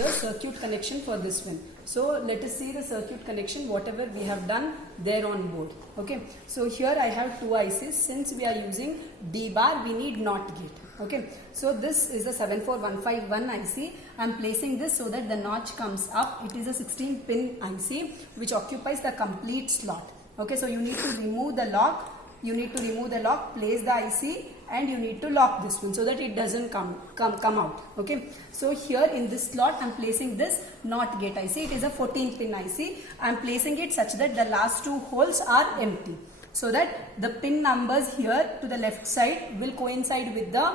the circuit connection for this one. So let us see the circuit connection, whatever we have done there on board. Okay, so here I have two ICs. Since we are using D bar, we need NOT gate. Okay, so this is a 74151 IC. I am placing this so that the notch comes up. It is a 16 pin IC which occupies the complete slot. Okay, so you need to remove the lock. Place the IC, and you need to lock this one so that it doesn't come out. Okay, so here in this slot I am placing this NOT gate IC. It is a 14 pin IC. I am placing it such that the last two holes are empty, so that the pin numbers here to the left side will coincide with the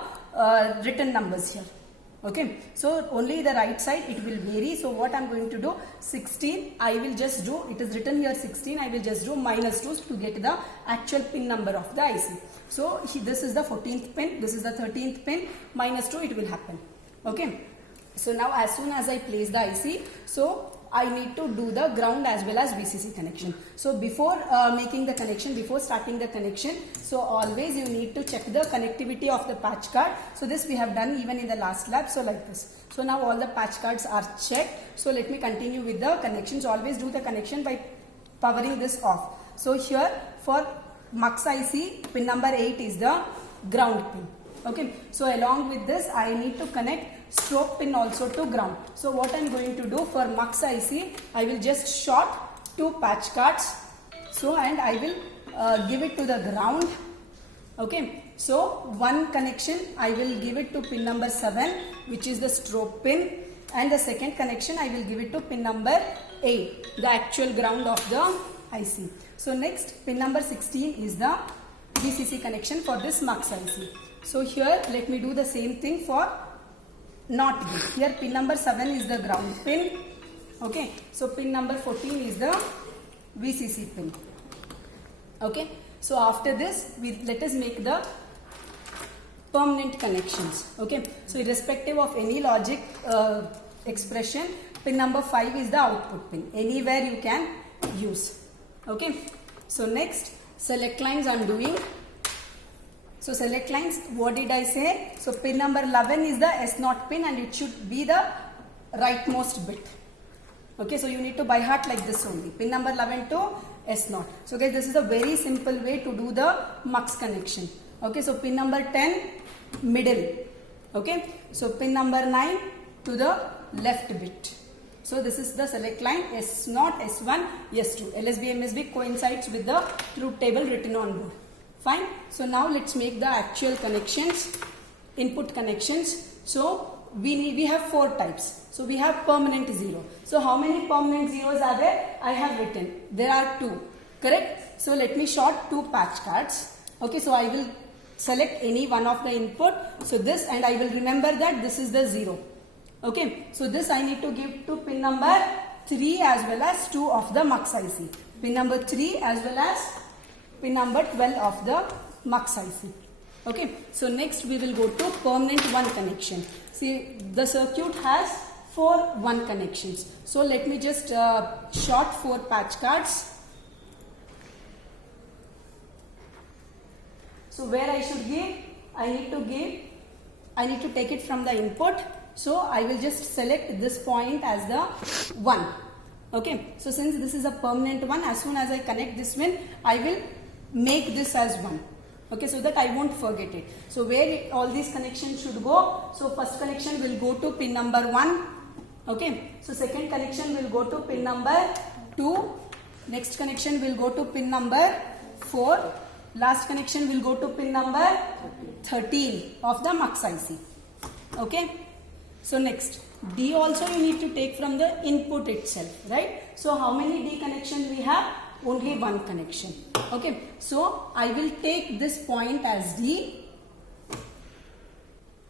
written numbers here. Okay, so only the right side it will vary. So what I am going to do, 16 I will just do, it is written here 16, I will just do -2 to get the actual pin number of the IC. So this is the 14th pin, this is the 13th pin, -2 it will happen. Okay, so now as soon as I place the IC, so I need to do the ground as well as VCC connection. So before making the connection, before starting the connection, so always you need to check the connectivity of the patch card. So this we have done even in the last lab, so like this. So now all the patch cards are checked. So let me continue with the connections. Always do the connection by powering this off. So here for MUX IC, pin number 8 is the ground pin. Okay, so along with this I need to connect stroke pin also to ground. So what I am going to do for MUX IC, I will just short two patch cards. So and I will give it to the ground. Okay, so one connection I will give it to pin number 7, which is the stroke pin, and the second connection I will give it to pin number 8, the actual ground of the IC. So next pin number 16 is the VCC connection for this MUX IC. So here let me do the same thing for NOT gate. Here pin number 7 is the ground pin. Okay, so pin number 14 is the VCC pin. Okay, so after this let us make the permanent connections. Okay, so irrespective of any logic expression, pin number 5 is the output pin. Anywhere you can use. Okay, so next select lines I am doing. So select lines, what did I say? So pin number 11 is the S0 pin and it should be the rightmost bit. Okay, so you need to by heart like this only. Pin number 11 to S0. So guys, this is a very simple way to do the MUX connection. Okay, so pin number 10, middle. Okay, so pin number 9 to the left bit. So this is the select line S0, S1, S2. LSB, MSB coincides with the truth table written on board. Fine. So now let's make the actual connections, input connections. So we have 4 types. So we have permanent 0. So how many permanent zeros are there? I have written. There are 2. Correct? So let me short 2 patch cards. Okay, so I will select any one of the input. So this, and I will remember that this is the 0. Okay, so this I need to give to pin number 3 as well as 2 of the MUX IC. Pin number 3 as well as pin number 12 of the MUX IC. Okay, so next we will go to permanent 1 connection. See, the circuit has 4 1 connections. So let me just short 4 patch cards. So where I should give? I need to take it from the input. So I will just select this point as the 1. Okay, so since this is a permanent one, as soon as I connect this one, I will make this as 1. Okay, so that I won't forget it. So where all these connections should go? So first connection will go to pin number 1. Okay, so second connection will go to pin number 2. Next connection will go to pin number 4. Last connection will go to pin number 13 of the MUX IC. Okay, so next D also you need to take from the input itself, right? So how many D connections we have? Only 1 connection. Okay, so I will take this point as D.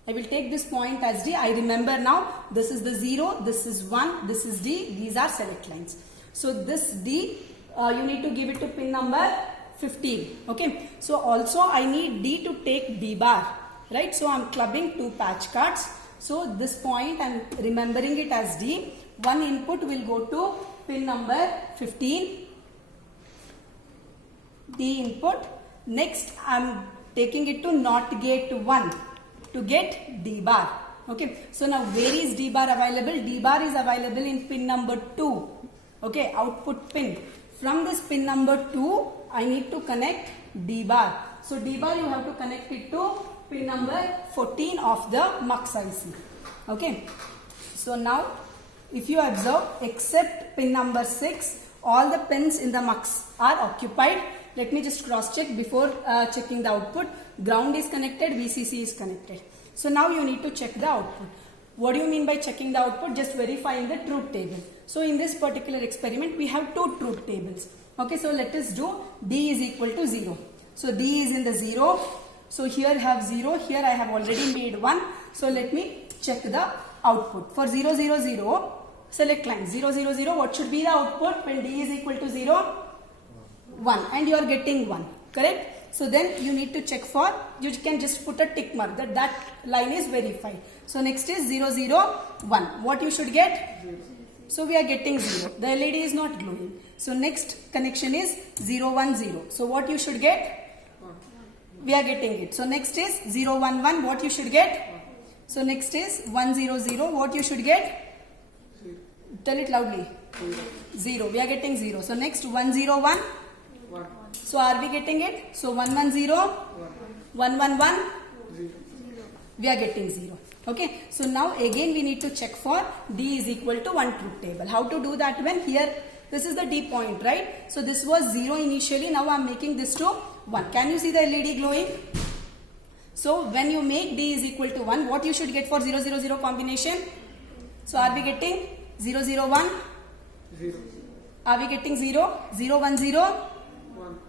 I remember now, this is the 0, this is 1, this is D, these are select lines. So this D, you need to give it to pin number 15. Okay, so also I need D to take D bar, right? So I am clubbing 2 patch cards. So this point I am remembering it as D. One input will go to pin number 15. D input. Next I am taking it to NOT gate 1 to get D bar. Okay, so now where is D bar available? D bar is available in pin number 2. Okay, output pin. From this pin number 2, I need to connect D bar. So D bar you have to connect it to pin number 14 of the MUX IC. Okay, so now if you observe, except pin number 6, all the pins in the MUX are occupied. Let me just cross check before checking the output. Ground is connected, VCC is connected. So now you need to check the output. What do you mean by checking the output? Just verifying the truth table. So in this particular experiment, we have 2 truth tables. Okay, so let us do D is equal to 0. So D is in the 0. So here I have 0. Here I have already made 1. So let me check the output. For 0, 0, 0, select line 0, 0, 0. What should be the output when D is equal to 0? 1. And you are getting 1. Correct? So then you need to check for, you can just put a tick mark that that line is verified. So next is 0, 0, 1. What you should get? 0. So we are getting 0. The LED is not glowing. So next connection is 0, 1, 0. So what you should get? 1. We are getting it. So next is 0, 1, 1. What you should get? 1. So next is 1, 0, 0. What you should get? 0. Tell it loudly. 0. 0. We are getting 0. So next 1, 0, 1. 1. So are we getting it? So 1, 1, 0. 1, 1, 1. 0. We are getting 0. Okay. So now again we need to check for D is equal to 1 truth table. How to do that when here this is the D point, right? So this was 0 initially. Now I am making this to 1. Can you see the LED glowing? So when you make D is equal to 1, what you should get for 0, 0, 0 combination? So are we getting 0, 0, 1? 0. Are we getting 0? 0, 1, 0? 1.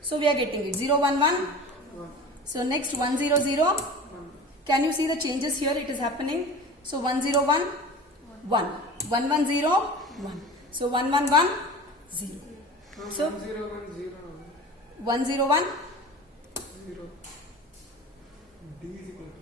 So we are getting it. 0, 1, 1? 1. So next 1, 0, 0? 1. Can you see the changes here? It is happening. So 1, 0, 1? 1. 1, 1, 0? 1. So 1, 1, 1? 0. So 1, 0, 1, 0. 1, 0, 1? 0. D is equal to